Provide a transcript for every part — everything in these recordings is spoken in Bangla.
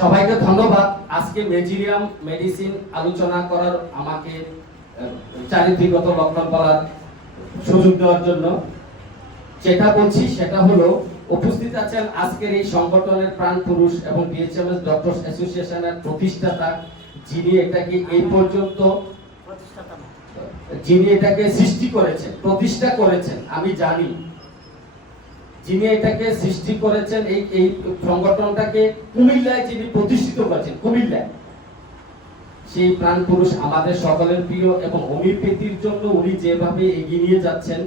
সবাইকে ধন্যবাদ আজকে মেজিরিয়াম মেডিসিন আলোচনা করার আমাকে চারিত্রিকগত লক্ষণ বলার সুযোগ দেওয়ার জন্য। যেটা বলছি সেটা হলো, উপস্থিত আছেন আজকের এই সংগঠনের প্রাণ পুরুষ এবং বিএইচএমএস ডক্টরস অ্যাসোসিয়েশনের প্রতিষ্ঠাতা, যিনি এটাকে এই পর্যন্ত সৃষ্টি করেছেন, প্রতিষ্ঠা করেছেন। আমি জানি যিনি এটাকে সৃষ্টি করেছেন, এই সংগঠনটাকে কুমিল্লায় যিনি প্রতিষ্ঠিত করেছেন, কুমিল্লায়, সেই প্রাণ পুরুষ আমাদের সকলের প্রিয়। এবং হোমিওপ্যাথির জন্য উনি যেভাবে এগিয়ে নিয়ে যাচ্ছেন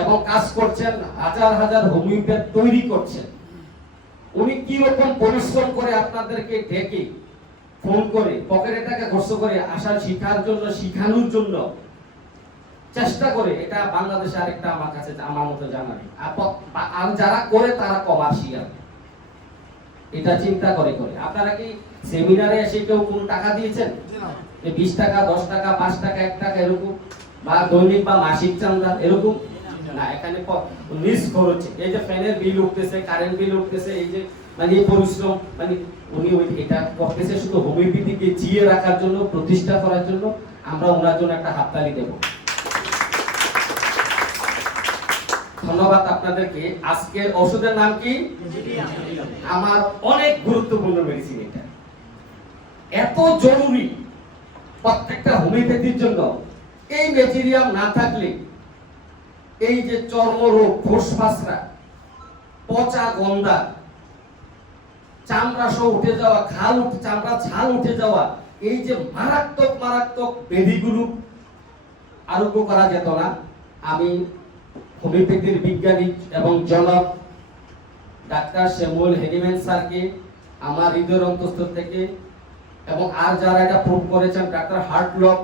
এবং কাজ করছেন, হাজার হাজার হোমিওপ্যাথ তৈরি করছেন, উনি কি রকম পরিশ্রম করে আপনাদেরকে ডেকে ফোন করে পকেটে টাকা খরচ করে আসার শিখার জন্য, শিখানোর জন্য চেষ্টা করে, এটা বাংলাদেশে আরেকটা আমার কাছে আমার মতো জানা নেই। আর যারা করে তারা কমার্শিয়াল, এটা চিন্তা করে করে। আপনারা কি সেমিনারে এসে কেউ কোন টাকা দিয়েছেন? 20 টাকা, 10 টাকা, 5 টাকা, 1 টাকা এরকম, বা দৈনিক বা মাসিক চাঁদা এরকম না। এখানে নিজ খরচে, এই যে ফ্যানের বিল উঠতেছে, কারেন্ট বিল উঠতেছে, এই যে মানে পরিশ্রম, মানে উনি এটা করতেছে শুধু হোমিওপ্যাথিকে জিয়ে রাখার জন্য, প্রতিষ্ঠা করার জন্য। আমরা ওনার জন্য একটা হাততালি দেব। ধন্যবাদ আপনাদেরকে। আজকের ওষুধের নাম কি? আমার অনেক গুরুত্বপূর্ণ মেডিসিন। এটা এত জরুরি প্রত্যেকটা হোমিওপ্যাথির জন্য। এই মেজিরিয়াম না থাকলে এই যে চর্মরোগ, ফুসফাসরা, পচা গন্ধা, চামড়া সহ উঠে যাওয়া, চামড়া ছাল উঠে যাওয়া, এই যে মারাত্মক মারাত্মক ব্যাধিগুলো আরোগ্য করা যেত না। আমি হোমিওপ্যাথির বিজ্ঞানী এবং জনক ডাক্তার শ্যামুয়েল হেনিম্যান স্যারকে আমার হৃদয়ের অন্তঃস্থল থেকে, এবং আর যারা এটা প্রুভ করেছেন, ডাক্তার হার্টলক,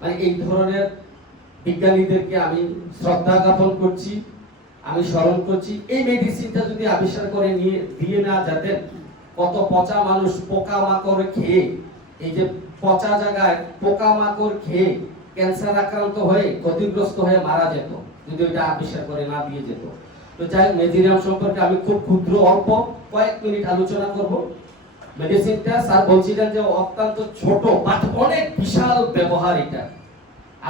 মানে এই ধরনের বিজ্ঞানীদেরকে আমি শ্রদ্ধা জ্ঞাপন করছি, আমি স্মরণ করছি। এই মেডিসিনটা যদি আবিষ্কার করে নিয়ে দিয়ে না যেতেন, কত পচা মানুষ পোকামাকড় খেয়ে, এই যে পচা জায়গায় পোকামাকড় খেয়ে ক্যান্সার আক্রান্ত হয়ে ক্ষতিগ্রস্ত হয়ে মারা যেত, যদি এটা আবিষ্কার করে না দিয়ে যেত। তো যাই, মেজিরিয়াম সম্পর্কে আমি খুব ক্ষুদ্র অল্প কয়েক মিনিট আলোচনা করব। মেডিসিনটা স্যার বলছিলেন যে অত্যন্ত ছোট, বাট অনেক বিশাল ব্যবহার। এটা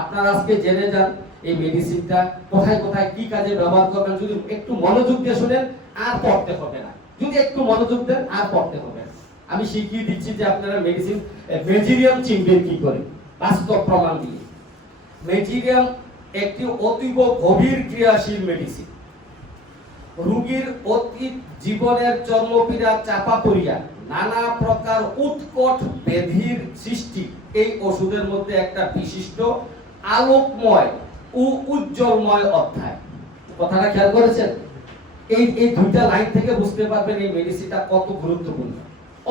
আপনারা আজকে জেনে যান এই মেডিসিনটা কোথায় কোথায় কি কাজে ব্যবহার করবেন। যদি একটু মনোযোগ দিয়ে শুনেন, আর পড়তে হবে না। যদি একটু মনোযোগ দেন, আর পড়তে হবে না। আমি শিখিয়ে দিচ্ছি যে আপনারা মেজিরিয়াম চিনবেন কি করে, বাস্তব প্রমাণ দিয়ে। মেজিরিয়াম একটি অতীব গভীর ক্রিয়াশীল মেডিসিন। রোগীর অতীত জীবনের চর্মপীড়া চাপা পড়িয়া নানা প্রকার উৎকট ব্যাধির সৃষ্টি এই ওষুধের মধ্যে একটা বিশিষ্ট আলোকময় ও উজ্জ্বলময় অধ্যায়। কথাটা খেয়াল করেছেন? এই দুইটা লাইন থেকে বুঝতে পারবেন এই মেডিসিনটা কত গুরুত্বপূর্ণ।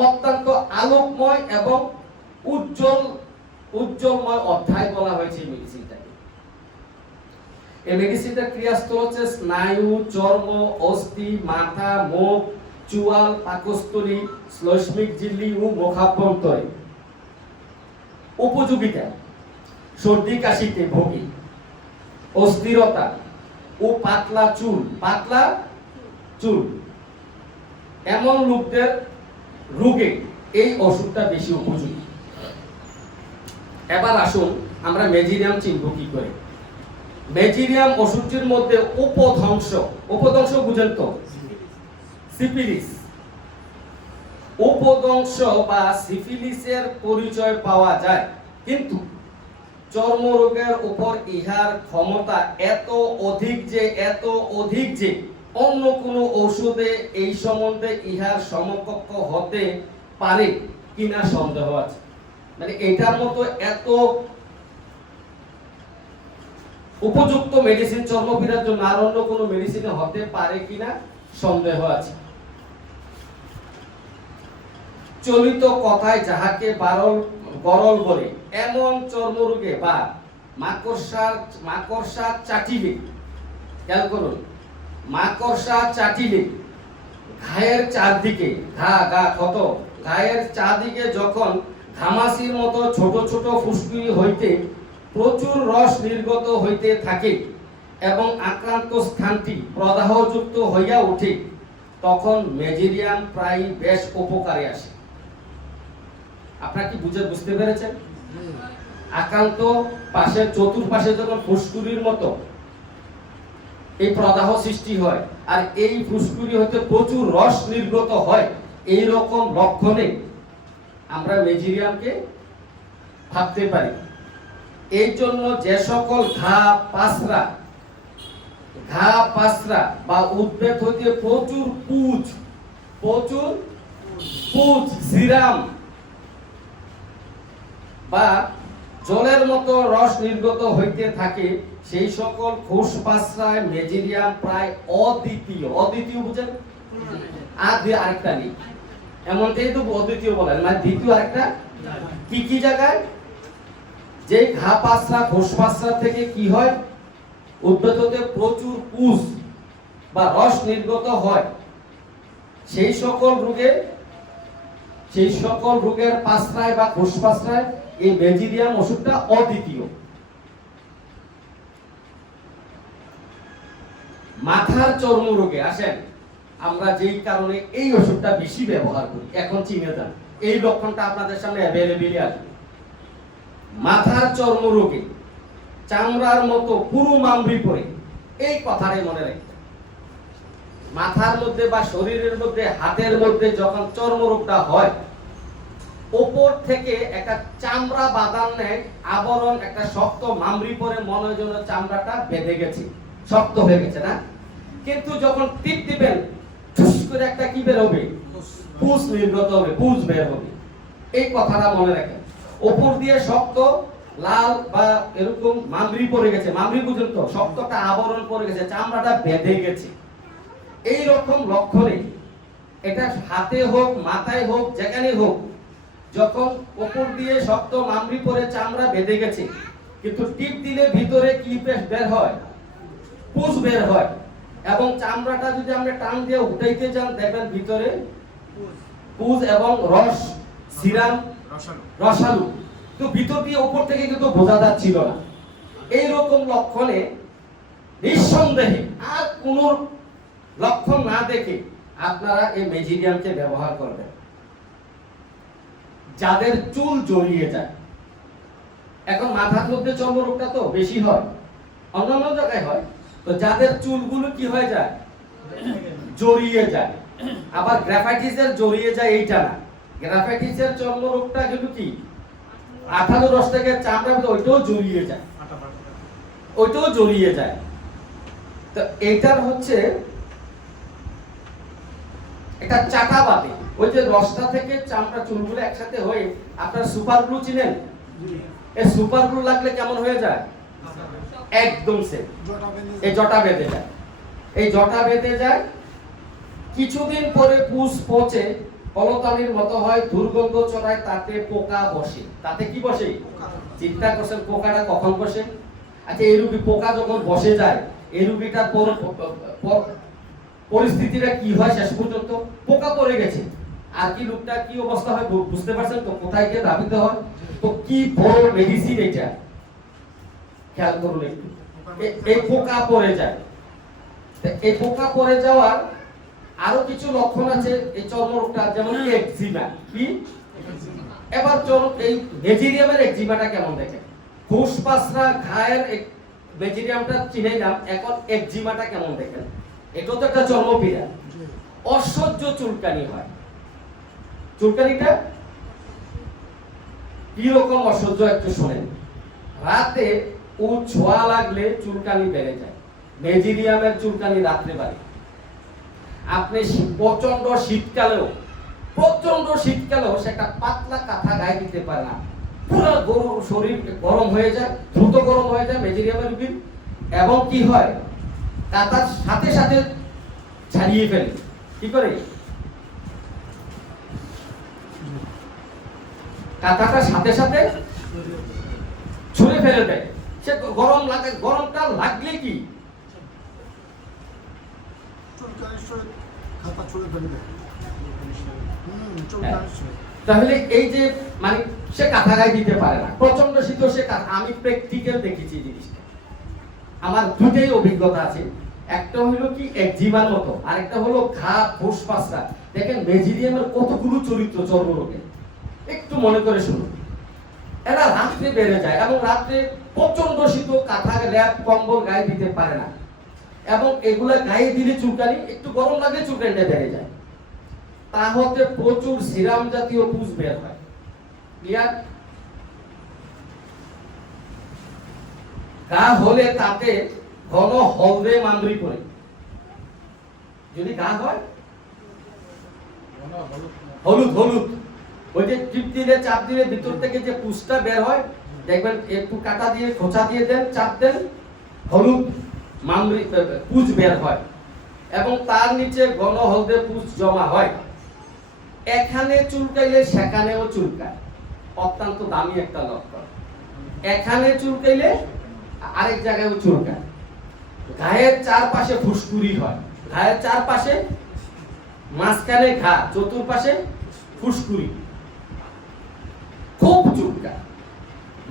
অত্যন্ত আলোকময় এবং উজ্জ্বলময় অধ্যায় বলা হয়েছে এই মেডিসিনটাকে। এই মেডিসিনটার ক্রিয়াস্থল হচ্ছে স্নায়ু, চর্ম, অস্থি, মাথা, মুখ, চুয়াল, পাকস্থলী, শ্লেষ্মিক ঝিল্লি ও মুখাভ্যন্তরে। উপযোগিতা: সর্দি কাশিতে ভোগী, অস্থিরতা ও পাতলা চুল এমন লোকদের রোগে এই ওষুধটা বেশি উপযোগী। এবার আসুন আমরা মেজিরিয়াম চিনব কি করে। মেজিরিয়াম ওষুধটির মধ্যে উপধ্বংস বুঝেন তো? সিফিলিস, উপধ্বংস বা সিফিলিসের পরিচয় পাওয়া যায়, কিন্তু চর্মরোগের উপর ইহার ক্ষমতা এত অধিক যে অন্য কোনো ঔষধে এই সম্বন্ধে ইহার সমকক্ষ হতে পারে কিনা সন্দেহ আছে। মানে এটার মতো এত উপযুক্ত মেডিসিন চর্মপীড়ার জন্য আর অন্য কোনো মেডিসিনে হতে পারে কিনা সন্দেহ আছে। চলিত কথায় যাহাকে গরল বলে, এমন চর্মরোগে বা মাকড়সা চাটিলে, খেয়াল করুন, মাকড়সা চাটিলে ঘায়ের চারদিকে ঘায়ের চারদিকে যখন ঘামাচির মতো ছোট ছোট ফুসকুড়ি হইতে প্রচুর রস নির্গত হইতে থাকে এবং আক্রান্ত স্থানটি প্রদাহযুক্ত হইয়া ওঠে, তখন মেজেরিয়াম প্রায় বেশ উপকারে আসে। আপনারা কি বুঝতে পেরেছেন? আক্রান্ত পাশের চতুর্পাশে যখন ফুসকুড়ির মতো এই প্রদাহ সৃষ্টি হয় আর এই ফুসকুড়ি হতে প্রচুর রস নির্গত হয়, এই রকম লক্ষণে আমরা মেজেরিয়ামকে ভাবতে পারি। এই জন্য যে সকল ঘা পাসরা বা উদ্বেগ হইতে প্রচুর পুজ সিরাম বা জলের মতো রস নির্গত হইতে থাকে, সেই সকল ফুসপাসরায় মেজেরিয়াম প্রায় অদ্বিতীয় বুঝেন? আরেকটা নেই, এমনটাই তো অদ্বিতীয় বলেন, মানে দ্বিতীয় আরেকটা কি জায়গায়? যে ঘা পাসরা ফুসপাসরা থেকে কি হয়, উদ্ভিদতে প্রচুর পুষ বা রস নির্গত হয়, সেই সকল রোগের পাসরায় বা ফুসপাসরায় এই মেজেরিয়াম ওষুধটা অদ্বিতীয়। মাথার চর্ম রোগে আসেন, আমরা যেই কারণে এই ওষুধটা বেশি ব্যবহার করি, এখন চিনে যান, এই লক্ষণটা আপনাদের সামনে অ্যাভেলেবেলই আসবে। মাথার চর্ম রোগে চামড়ার মতো পুরু মামড়ি পড়ে, এই কথাটাই মনে রাখবেন। মাথার মধ্যে বা শরীরের মধ্যে, হাতের মধ্যে যখন চর্মরোগটা হয়, উপর থেকে একটা চামড়া বাঁধার নেয় আবরণ, একটা শক্ত মামড়ি পরে মনে হয় যেন চামড়াটা বেঁধে গেছে, শক্ত হয়ে গেছে না? কিন্তু যখন টিপ দিবেন ঠুস করে একটা কি বের হবে, পুষ নির্গত হবে, পুষ বের হবে। এই কথাটা মনে রাখেন। উপর দিয়ে শক্ত লাল বা এরকম মামড়ি পড়ে গেছে, মামড়ি পর্যন্ত শক্ত একটা আবরণ পড়ে গেছে, চামড়াটা বেঁধে গেছে। এই রকম লক্ষণে এটা হাতে হোক, মাথায় হোক, যেখানে হোক, যখন উপর দিয়ে শক্ত মামড়ি পরে চামড়া বেঁধে গেছে, কিন্তু টিপ দিলে ভিতরে কি বের হয়, পুষ বের হয়, এবং চামড়াটা যদি আমরা টান দিয়ে উঠাইতে যান, দেখবেন ভিতরে পুষ এবং রস সিরাম রসালু, তো ভিতর দিয়ে উপর থেকে কিন্তু বোঝা যাচ্ছিল না। এই রকম লক্ষণে নিঃসন্দেহে আর কোন লক্ষণ না দেখে আপনারা এই মেজেরিয়ামকে ব্যবহার করবেন। যাদের চুল জড়িয়ে যায়, এখন মাথার মধ্যে চর্মরোগটা তো বেশি হয়, অন্যান্য জায়গায় হয়, তো যাদের চুলগুলো কি হয়ে যায়, জড়িয়ে যায়, আবার গ্রাফাইটিসের জড়িয়ে যায়, এইটা না, গ্রাফাইটিসের চর্মরোগটা কিন্তু কি আঠালো রস থেকে চামড়া, ওইটাও জড়িয়ে যায়। তো এইটার হচ্ছে এটা চাটা বাদে, ওই যে রসটা থেকে চামড়া চুলগুলো একসাথে হয়ে, আপনার সুপার গ্লু চিনেন? এই সুপার গ্লু লাগলে কেমন হয়ে যায়, একদম সেম, এই জটা বেঁধে যায়, এই জটা বেঁধে যায়। কিছুদিন পরে পুষ পচে কলতানির মতো হয়, দুর্গন্ধ ছড়ায়, তাতে পোকা বসে। তাতে কি বসে? চিন্তা করছেন পোকাটা কখন বসে? আচ্ছা, এই রোগী পোকা যখন বসে যায়, এই রোগীটার পরিস্থিতিটা কি হয়? শেষ পর্যন্ত পোকা পড়ে গেছে, আর কি লোকটা কি অবস্থা হয় বুঝতে পারছেন তো, কোথায় গিয়ে দাবিতে হয়? তো কি বড় মেডিসিন এটা, খেয়াল করুন একটু। এই পোকা পড়ে যায়, এই পোকা পড়ে যাওয়ার আরো কিছু লক্ষণ আছে এই চর্মরোগটা, যেমন একজিমা। কি? এবার এই মেজেরিয়ামের একজিমাটা কেমন দেখেন? ফুসপাসরা ঘায়ের মেজেরিয়ামটা চিনে নাম, এখন একজিমাটা কেমন দেখেন? এটা তো একটা চর্মপীড়া, অসহ্য চুলকানি হয়। চুলকানিটা কি রকম অসহ্য একটু শুনেন। রাতে ছোঁয়া লাগলে চুলকানি বেড়ে যায়, মেজেরিয়ামের চুলকানি রাত্রে বাড়ে। আপনি প্রচন্ড শীতকালেও সে একটা পাতলা কাঁথা গায়ে দিতে পারে না, পুরো শরীর গরম হয়ে যায়, দ্রুত গরম হয়ে যায় মেজেরিয়ামের রোগীর, এবং কি হয়, কাঁথার সাথে সাথে ছাড়িয়ে ফেলে। কি করে? কাঁথাটা সাথে সাথে ছুঁড়ে ফেলে দেয়। সে গরমটা লাগলে কি তাহলে এই যে মানে সে কাঁথা গায়ে দিতে পারে না, প্রচন্ড শীত সে। আমি প্র্যাকটিক্যাল দেখেছি এই জিনিসটা, আমার দুটোই অভিজ্ঞতা আছে। একটা হলো কি একজিমার মতো, আরেকটা হলো ঘা ফুসফাসা। দেখেন মেজিরিয়ামের কতগুলো চরিত্র চর্মরোগে, একটু মনে করে শুনুন। এরা রাত্রে বেড়ে যায় এবং রাত্রে প্রচন্ড শীত, কাঁথা ল্যাপ কম্বল গায়ে দিতে পারে না, এবং এগুলা গায়ে দিলে চুলকানি, একটু গরম লাগলে চুলকানিটা বেড়ে যায়। তা হতে প্রচুর সিরাম জাতীয় পুষ বের হয়। ক্লিয়ার? গা হলে তাতে ঘন হলদে মামরি পড়ে। যদি গা হয় হলুদ হলুদ, ওই যে টিপ দিলে চাপ দিলে ভিতর থেকে যে পুষটা বের হয়, দেখবেন একটু কাটা দিয়ে খোঁচা দিয়ে দেন, চাপ দেন, হলুদ মামরি পুষ বের হয় এবং তার নিচে ঘন হলদে পুষ জমা হয়। এখানে চুলকাইলে সেখানেও চুলকায়, অত্যন্ত দামি একটা লক্ষণ। এখানে চুলকাইলে আরেক জায়গায়ও চুলকায়। গায়ের চারপাশে ফুসকুড়ি হয়, গায়ের চারপাশে, মাঝখানে ঘা, চতুর্পাশে ফুসকুড়ি, খুব চুলকায়।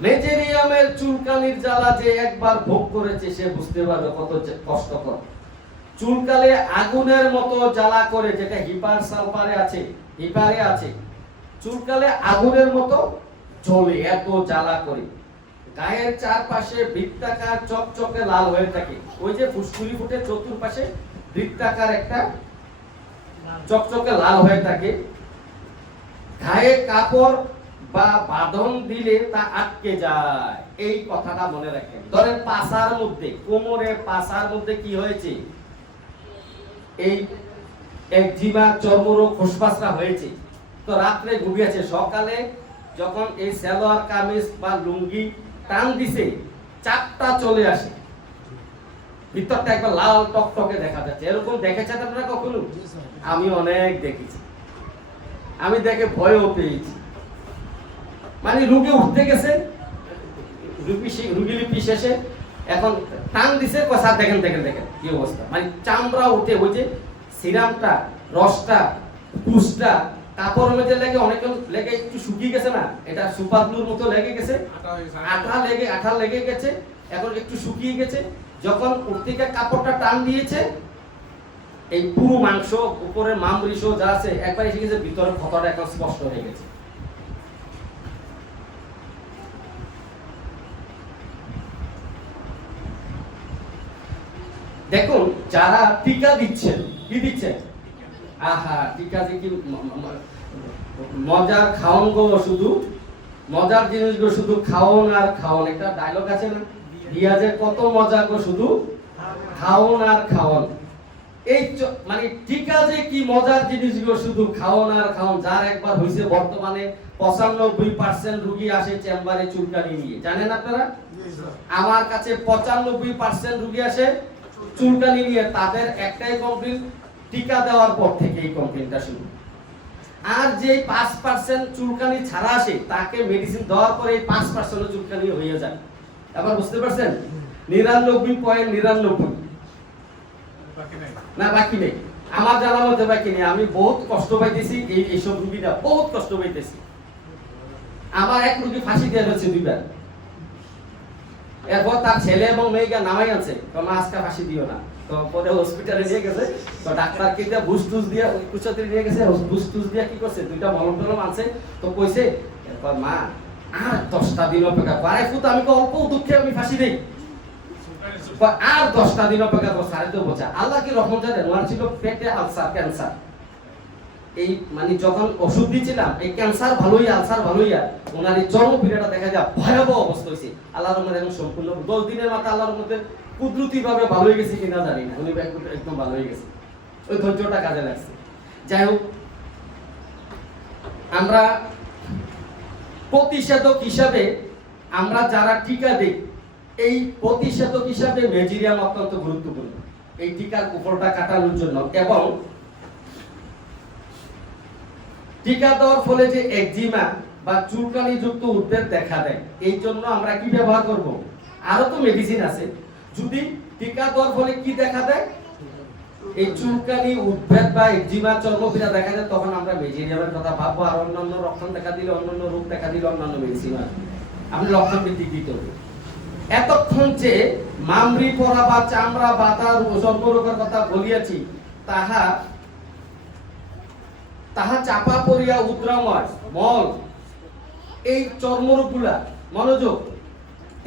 মেজেরিয়ামের চুলকানির জ্বালা যে একবার ভোগ করেছে সে বুঝতে পারবে কত কষ্টকর। চুলকালে আগুনের মতো জ্বালা করে, যেটা হিপার সালফারে আছে, হিপারে আছে। চুলকালে আগুনের মতো জ্বলে, এত জ্বালা করে। গায়ের চারপাশে বৃত্তাকার চকচকে লাল হয়ে থাকে। ওই যে ফুসকুড়ি ফুটে চতুর্পাশে বৃত্তাকার একটা চকচকে লাল হয়ে থাকে। গায়ে কাপড় বা বাঁধন দিলে তা আটকে যায়। এই কথাটা মনে রাখেন। ধরেন পাছার মধ্যে, কোমরে পাছার মধ্যে কি হয়েছে, এই একজিমা, চর্মরোগ, ফুসফাসরা হয়েছে, তো রাত্রে ঘুমিয়েছে, সকালে যখন এই সালোয়ার কামিজ বা লুঙ্গি টান দিছে, চাপটা চলে আসে, ভিতরটা একবার লাল টকটকে দেখা যাচ্ছে। এরকম দেখেছেন আপনারা কখনো? আমি অনেক দেখেছি, আমি দেখে ভয়ও পেয়েছি। মানে রুগী উঠতে গেছে, রুগী লিপি শেষে এখন টান দিছে, কথা দেখেন দেখেন দেখেন কি অবস্থা, মানে চামড়া উঠে, ওই যে সিরামটা, রসটা, পুষটা কাপড়ের মধ্যে লেগে, অনেক লেগে একটু শুকিয়ে গেছে না, এটা সুপার গ্লুর মতো লেগে গেছে, আঠা লেগে গেছে, এখন একটু শুকিয়ে গেছে। যখন উঠতিকে কাপড়টা টান দিয়েছে, এই পুরো মাংস, উপরের মামরিশ যা আছে একবার এসে গেছে, ভিতরের ক্ষতটা এখন স্পষ্ট হয়ে গেছে। দেখুন, যারা টিকা দিচ্ছেন, কি দিচ্ছেন, আহা টিকা যে কি মজার খাওন গো, শুধু মজার জিনিসগুলো শুধু খাওন আর খাওন। একটা ডায়লগ আছে না, দিয়া যে কত মজা গো, শুধু খাওন আর খাওন। এই মানে টিকা যে কি মজার জিনিসগুলো, শুধু খাওন আর খাওন। যার একবার হইছে, বর্তমানে 95% রোগী আসে চেম্বারে চুলকানি নিয়ে, জানেন আপনারা? আমার কাছে 95% রোগী আসে চুলকানি নিয়ে। তাদের একটাই কমপ্লেইন, টিকা দেওয়ার পর থেকে এই কমপ্লেইনটা শুরু। আর যে 5% চুলকানি ছাড়া আসে, তাকে মেডিসিন দেওয়ার পরে এই 5% চুলকানি হয়ে যায়। এবার বুঝতে পারছেন? 99.99 না, বাকি নেই। আমার জানার মধ্যে বাকি নেই। আমি বহুত কষ্ট পাইতেছি, এইসব রুগীরা বহুত কষ্ট পাইতেছি। আমার এক রুগী ফাঁসি দিয়ে ফেলছে 2 বার। এরপর তার ছেলে এবং মেয়েকে নামাই আছে, মা আজকে ফাঁসি দিও না। তো পরে হসপিটালে নিয়ে গেছে, তো ডাক্তারকে দিয়ে বুস টুস দিয়ে কুচাতে নিয়ে গেছে, বুস টুস দিয়ে কি করছে, 2টা মলম টলম আনছে। তো কইছে এরপর মা আর 10টা দিন অপেক্ষা করে, ফুত আমি অল্প দুঃখে আমি ফাঁসি দেই, আর 10টা দিন অপেক্ষা কর। সাড়ে তো বোঝা আল্লাহ কি রহমত জানেন, ওনার ছিল পেটে আলসার, ক্যান্সার। এই মানে যখন ওষুধ দিয়েছিলাম, এই ক্যান্সার ভালোই, আলসার ভালোই, আর ওনার এই জন্ম পিরিয়ডটা দেখা যায় ভয়াবহ অবস্থা হয়েছে। আল্লাহর রহমতে এখন সম্পূর্ণ 10 দিনের মাথায় আল্লাহর রহমতে কুদরতি ভাবে ভালো হয়ে গেছে কিনা জানি না, উনি একদম ভালো হয়ে গেছে। ওই ধৈর্যটা কাজে লাগছে। যাই হোক, আমরা প্রতিষেধক হিসাবে, আমরা যারা টিকা দেই, এই প্রতিষেধক হিসাবে মেজিরিয়াম অত্যন্ত গুরুত্বপূর্ণ এই টিকার উপরটা কাটানোর জন্য। এবং টিকা দেওয়ার ফলে যে একজিমা বা চুলকানি যুক্ত উদ্বেগ দেখা দেয়, এই জন্য আমরা কি ব্যবহার করব? আরো তো মেডিসিন আছে। যদি টিকা দেওয়ার ফলে কি দেখা দেয়, এই চুলকানি, উদ্বেগ বা একজিমা, চর্মপীড়া দেখা যায়, তখন আমরা মেজিরিয়ামের কথা ভাববো। আর অন্যান্য লক্ষণ দেখা দিলে, অন্যান্য রোগ দেখা দিলে অন্যান্য মেডিসিন আপনি লক্ষণ ভিত্তিক দিতে হবে। এতক্ষণ যে মামরি পরা বা চামড়া বাতার সর্বরোগের কথা বলিয়াছি, তাহা তাহা চাপা পড়িয়া উদ্রাময় মল, এই চর্মরোগগুলা, মনোযোগ,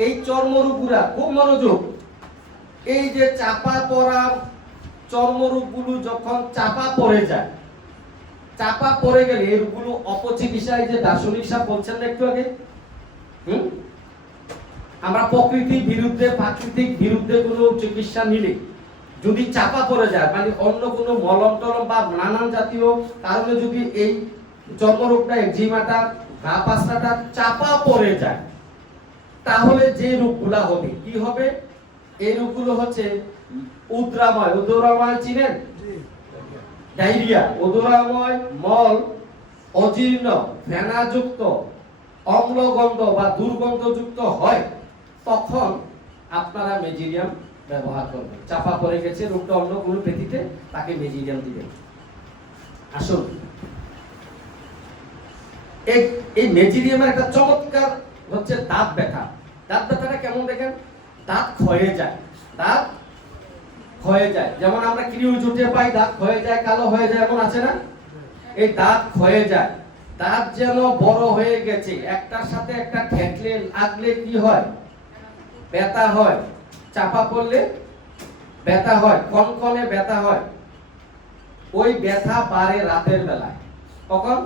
এই চর্মরোগগুলা খুব মনোযোগ, এই যে চাপা পড়া চর্মরোগগুলো যখন চাপা পড়ে যায়, চাপা পড়ে গেলে এই রোগগুলো অপচিকিৎসায়, যে দার্শনিক সাহেব বলছেন না একটু আগে, আমরা প্রকৃতির বিরুদ্ধে, প্রাকৃতিক বিরুদ্ধে কোনো চিকিৎসা নিলে যদি চাপা পড়ে যায়, মানে অন্য কোনো মলম টলম বা নানান জাতীয় কারণে যদি এই চর্মরোগটা, একজিমাটা, গা পাশাটা চাপা পড়ে যায়, তাহলে যে রোগগুলা হবে কি হবে? এই রোগগুলো হচ্ছে উদ্রাময়। উদ্রাময় চিনেন? ডায়রিয়া, উদরাময় মল, অজীর্ণ, ফেনাযুক্ত, অম্লগন্ধ বা দুর্গন্ধযুক্ত হয়, তখন আপনারা মেজিরিয়াম ব্যবহার করবেন। চাপা পড়ে গেছে রোগটা অন্য কোনো ব্যক্তিতে, তাকে মেজিরিয়াম দিবেন। আসুন, এই মেজিরিয়ামের একটা চমৎকার হচ্ছে দাঁত ব্যথা। দাঁত ব্যথাটা কেমন দেখেন? দাঁত ক্ষয়ে যায়, দাঁত ক্ষয়ে যায়। যেমন আমরা ক্রিউজুটে পাই, দাঁত ক্ষয়ে যায়, কালো হয়ে যায়, এমন আছে না? এই দাঁত ক্ষয়ে যায়, দাঁত যেন বড় হয়ে গেছে, একটার সাথে একটা ঠেকলে আগলে কি হয়? ব্যথা হয়। চাপা পড়লে ব্যথা হয়, কনকনে ব্যথা হয়। ওই ব্যথা বাড়ে রাতের বেলায়। কখন?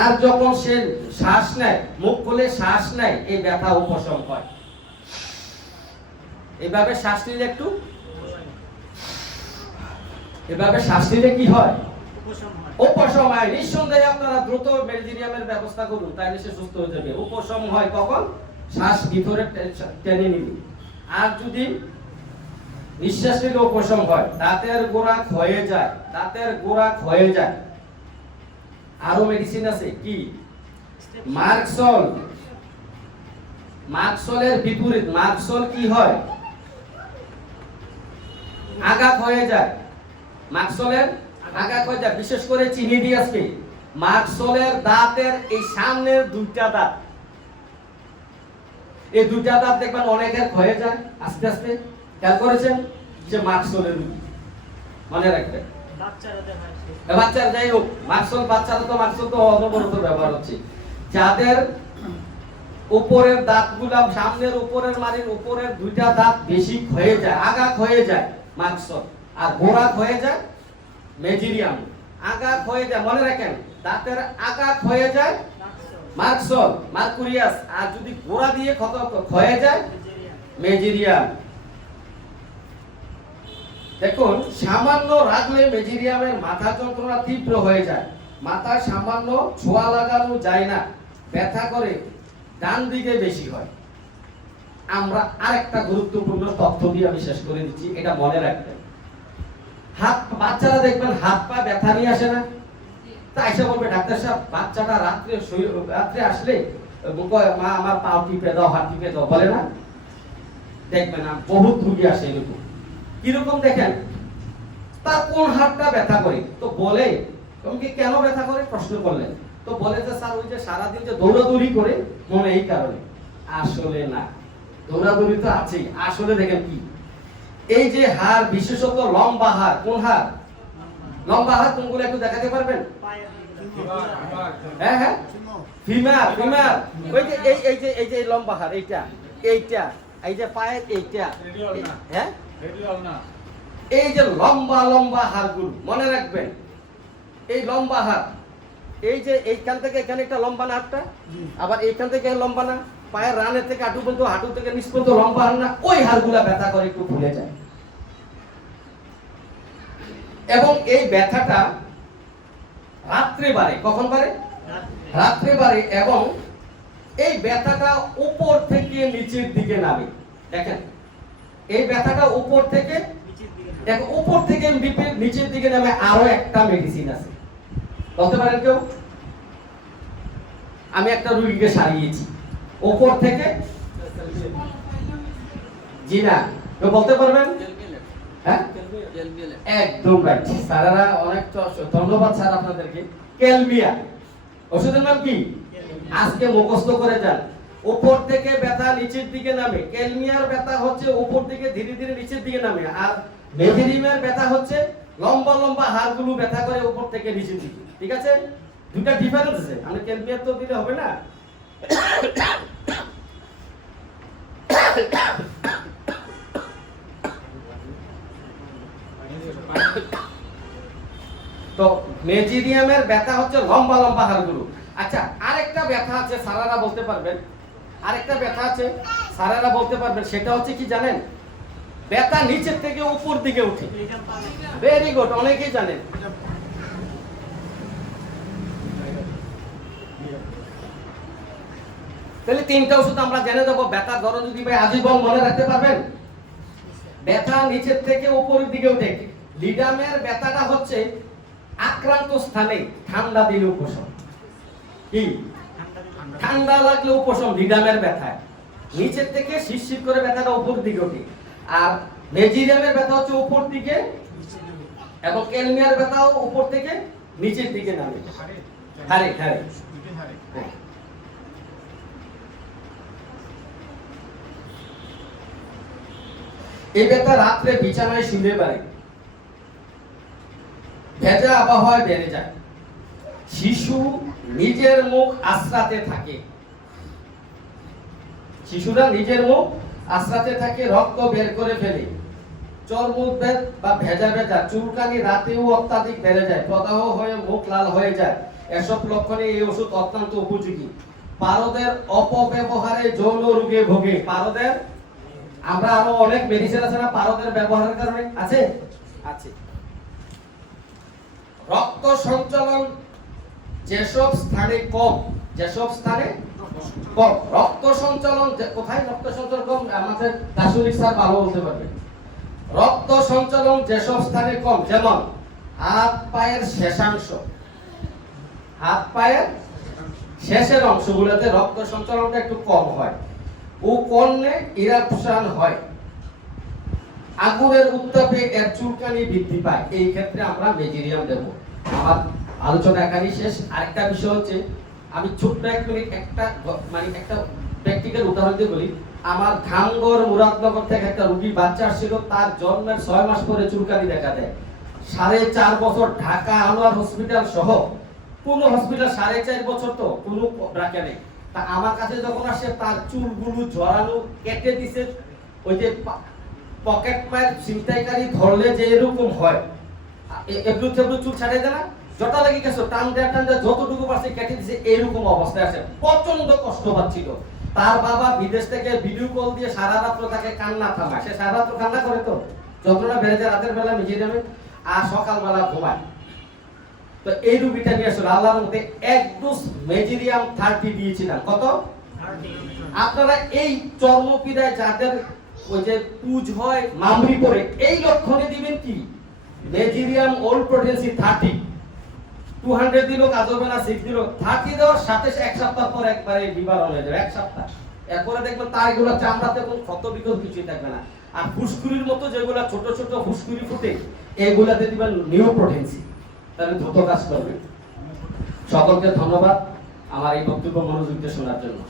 আর যখন সে শ্বাস নেয়, মুখ খুলে শ্বাস নেয়, এই ব্যথা উপশম হয়। এভাবে শ্বাস নিলে একটু, এভাবে শ্বাস নিলে কি হয়? উপশম হয়। নিঃসন্দেহে আপনারা দ্রুত মেজিরিয়ামের ব্যবস্থা করুন, তাইলে সে সুস্থ হয়ে যাবে। উপশম হয় কখন? শ্বাস ভিতরে টেনে নিবি। আর যদি নিঃশ্বাস নিলে উপশম হয়, দাঁতের গোড়া ক্ষয়ে যায়, দাঁতের গোড়া ক্ষয়ে যায়। আরো মেডিসিন আছে কি? মার্কসল। মার্কসলের বিপরীত, মার্কসল কি হয়? আঘাত হয়ে যায়। মার্কসলের আঘাত হয়ে যায়, বিশেষ করে চিনি দিয়ে আজকে। মার্কসলের দাঁতের এই সামনের দুইটা দাঁত, এই দুইটা দাঁত দেখবেন অনেকের ক্ষয়ে যায় আস্তে আস্তে। খেয়াল করেছেন? যে মার্কসলের রোগী, মনে রাখবেন। বাচ্চারা, যাই হোক, মার্কসল বাচ্চারা তো মার্কসল তো অনবরত ব্যবহার হচ্ছে। যাদের উপরের দাঁতগুলা, সামনের উপরের মারির উপরের দুইটা দাঁত বেশি ক্ষয়ে যায়, আগা ক্ষয়ে যায়, মার্কসল। আর গোড়া ক্ষয়ে যায় মেজিরিয়াম। আগা ক্ষয়ে যায়, মনে রাখেন, দাঁতের আগা ক্ষয়ে যায় মার্কসল, মার্কুরিয়াস। আর যদি গোড়া দিয়ে ক্ষয়ে যায় মেজিরিয়াম। দেখুন, সামান্য রাগলে মেজিরিয়ামের মাথা যন্ত্রণা তীব্র হয়ে যায়, মাথা সামান্য ছোঁয়া লাগানো যায় না, ব্যথা করে, ডান দিকে বেশি হয়। আমরা আরেকটা গুরুত্বপূর্ণ তথ্য দিয়ে আমি শেষ করে দিচ্ছি, এটা মনে রাখবেন। হাত, বাচ্চারা দেখবেন হাত পা ব্যথা নিয়ে আসে না? তাই এসে বলবে, ডাক্তার সাহেব, বাচ্চাটা রাত্রে আসলে মা আমার পা টিপে দাও, হাত টিপে দাও, বলে না? দেখবেন না, বহুত রোগী আসে এরকম। কিরকম দেখেন? তার কোন হাতটা ব্যথা করে, তো বলে তোমাকে কেন ব্যথা করে প্রশ্ন করলেন, তো বলে যে স্যার ওই যে সারাদিন যে দৌড়াদৌড়ি করে মনে এই কারণে। আসলে না, দৌড়াদৌড়ি তো আছেই। আসলে দেখেন কি, এই যে হাড়, বিশেষত লম্বা হাড়, কোন হাড়? লম্বা হাড় কোনগুলো একটু দেখাতে পারবেন? হ্যাঁ হ্যাঁ, ফিমার, ফিমার। ওই যে এই যে লম্বা হাড়, এইটা, এইটা, এই যে পায়ের এইটা, হ্যাঁ, এই যে লম্বা লম্বা হাড়গুলো মনে রাখবেন। এই লম্বা হাড়, এই যে এইখান থেকে এখানে একটা লম্বা না হাড়টা, আবার এইখান থেকে লম্বা না, পায়ের রানের থেকে হাঁটু পর্যন্ত, হাঁটু থেকে নিচ পর্যন্ত লম্বা হাড় না, ওই হাড়গুলা ব্যথা করে, একটু ভুলে যায়। এবং এই ব্যথাটা রাত্রে বাড়ে। কখন বাড়ে? রাত্রে বাড়ে। এবং এই ব্যথাটা উপর থেকে নিচের দিকে নামে। দেখেন, এই ব্যথাটা উপর থেকে, দেখো, উপর থেকে নিচের দিকে নামে। আরো একটা মেডিসিন আছে, বলতে পারেন কেউ? আমি একটা রোগীকে সারিয়েছি উপর থেকে, জি না, কেউ বলতে পারবেন? হ্যাঁ, একদম রাইট। স্যারেরা অনেক ধন্যবাদ স্যার আপনাদেরকে। ক্যালমিয়া ওষুধের নাম কি? আজকে মুখস্থ করে যান। উপর থেকে ব্যথা নিচের দিকে নামে। ক্যালমিয়ার ব্যথা হচ্ছে উপর থেকে ধীরে ধীরে নিচের দিকে নামে, আর মেজিরিয়ামের ব্যথা হচ্ছে লম্বা লম্বা হাড়গুলো ব্যথা করে উপর থেকে নিচের দিকে। ঠিক আছে, দুটা ডিফারেন্স আছে। আমরা ক্যালমিয়ার তো দিলে হবে না। তো মেজিরিয়ামের ব্যথা হচ্ছে লম্বা লম্বা হাড়গুলো। আচ্ছা, আরেকটা ব্যথা আছে, সারারা বলতে পারবেন, আরেকটা ব্যথা আছে সারারা বলতে পারবেন, সেটা হচ্ছে কি জানেন? ব্যথা নিচের থেকে উপর দিকে উঠে। ভেরি গুড, অনেকেই জানেন। তাহলে তিনটা ওষুধ আমরা জেনে দেবো। ব্যথার ধরন যদি ভাই আজীবন মনে রাখতে পারবেন, ব্যথা নিচের থেকে উপরের দিকে উঠে। লিডামের ব্যথাটা হচ্ছে আক্রান্ত স্থানে ঠান্ডা দিলে উপশম। কি ঠান্ডা লাগলে উপশম লিডামের ব্যথায়। নিচের থেকে শিরশির করে ব্যথাটা উপর দিকে ওঠে। আর মেজিরিয়ামের ব্যথা হচ্ছে উপর দিকে, এবং ক্যালমিয়ার ব্যথাও উপর থেকে নিচের দিকে নামে। হারে হারে। এই ব্যথা রাত্রে বিছানায় শুলে বাড়ে, ভেজা আবহাওয়ায় বেড়ে যায়, শিশু নিজের মুখ আশ্রাতে থাকে, শিশুরা নিজের মুখ আশ্রাতে থাকে, রক্ত বের করে ফেলে, চর্মোদ্বেগ বা ভেজা ভেজা চুলকানি রাতেও অত্যাধিক বেড়ে যায়, প্রদাহ হয়ে মুখ লাল হয়ে যায়। এসব লক্ষণে এই ওষুধ অত্যন্ত উপযোগী। পারদের অপব্যবহারে যৌন রোগে ভোগে। পারদের, আমরা আরো অনেক মেডিসিন আছে না পারদের ব্যবহারের কারণে? আছে আছে। রক্ত সঞ্চালন যেসব স্থানে কম, যেসব স্থানে কম রক্ত সঞ্চালন, কোথায় রক্ত সঞ্চালন কম? আমাদের দার্শনিক স্যার ভালো বলতে পারবে। রক্ত সঞ্চালন যেসব স্থানে কম, যেমন হাত পায়ের শেষাংশ, হাত পায়ের শেষের অংশগুলোতে রক্ত সঞ্চালনটা একটু কম হয়, ও কর্ণে ইরাপশন হয়, আগুনের উত্তাপে এর চুলকানি বৃদ্ধি পায়, এই ক্ষেত্রে আমরা মেজিরিয়াম দেব। আমার আলোচনা এখানেই শেষ। আরেকটা বিষয় হচ্ছে, আমি ছোট্ট এক মিনিট একটা প্র্যাকটিক্যাল উদাহরণ দিয়ে বলি। আমার ধামগড় মুরাদনগর থেকে একটা রোগী বাচ্চা আসছিল, তার জন্মের 6 মাস পরে চুলকানি দেখা দেয়। 4.5 বছর ঢাকা আনোয়ার হসপিটাল সহ কোন হসপিটাল 4.5 বছর তো কোনো রাখে নেই। তা আমার কাছে যখন আসে, তার চুলগুলো জড়ানো, কেটে দিছে। ওই যে পকেট মার ছিনতাইকারী ধরলে যে এরকম হয়, এবলু থেবলু চুল ছাড়াই দেয় না, জটা লাগি গেছে, টান দেয়া যতটুকু পারছে কেটে দিছে, এরকম অবস্থায় আছে। প্রচন্ড কষ্ট পাচ্ছিল। তার বাবা বিদেশ থেকে ভিডিও কল দিয়ে সারা রাত্র তাকে কান্না থামায়। সে সারা রাত্র কান্না করে, তো যন্ত্রণা বেড়ে যায়, রাতের বেলা মেজিরিয়ামে, আর সকালবেলা ঘুমায়। তো এই রুগীটা নিয়ে আসলে আল্লাহর মধ্যে 1 ডোজ মেজিরিয়াম 30 দিয়েছিলাম। কত? 30। আপনারা এই চর্মপীড়ায় যাদের ওই যে পুজ হয়, মামরি পড়ে, এই লক্ষণে দিবেন কি? মেজিরিয়াম ওল্ড পোটেন্সি 30। 200 দিল কাজ হবে না, 6 দিল, 30 দেওয়ার সাথে 1 সপ্তাহ পর একবারে নিবারণ হয়ে যাবে। 1 সপ্তাহ এরপরে দেখবেন তার এগুলো চামড়াতে কোনো ক্ষত বিক্ষত কিছুই থাকবে না। আর ফুসকুরির মতো যেগুলো ছোট ছোট ফুসকুরি ফুটে, এগুলাতে দিবেন নিউ পোটেন্সি, তাহলে দ্রুত কাজ করবে। সকলকে ধন্যবাদ আমার এই বক্তব্য মনোযোগ দিয়ে শোনার জন্য।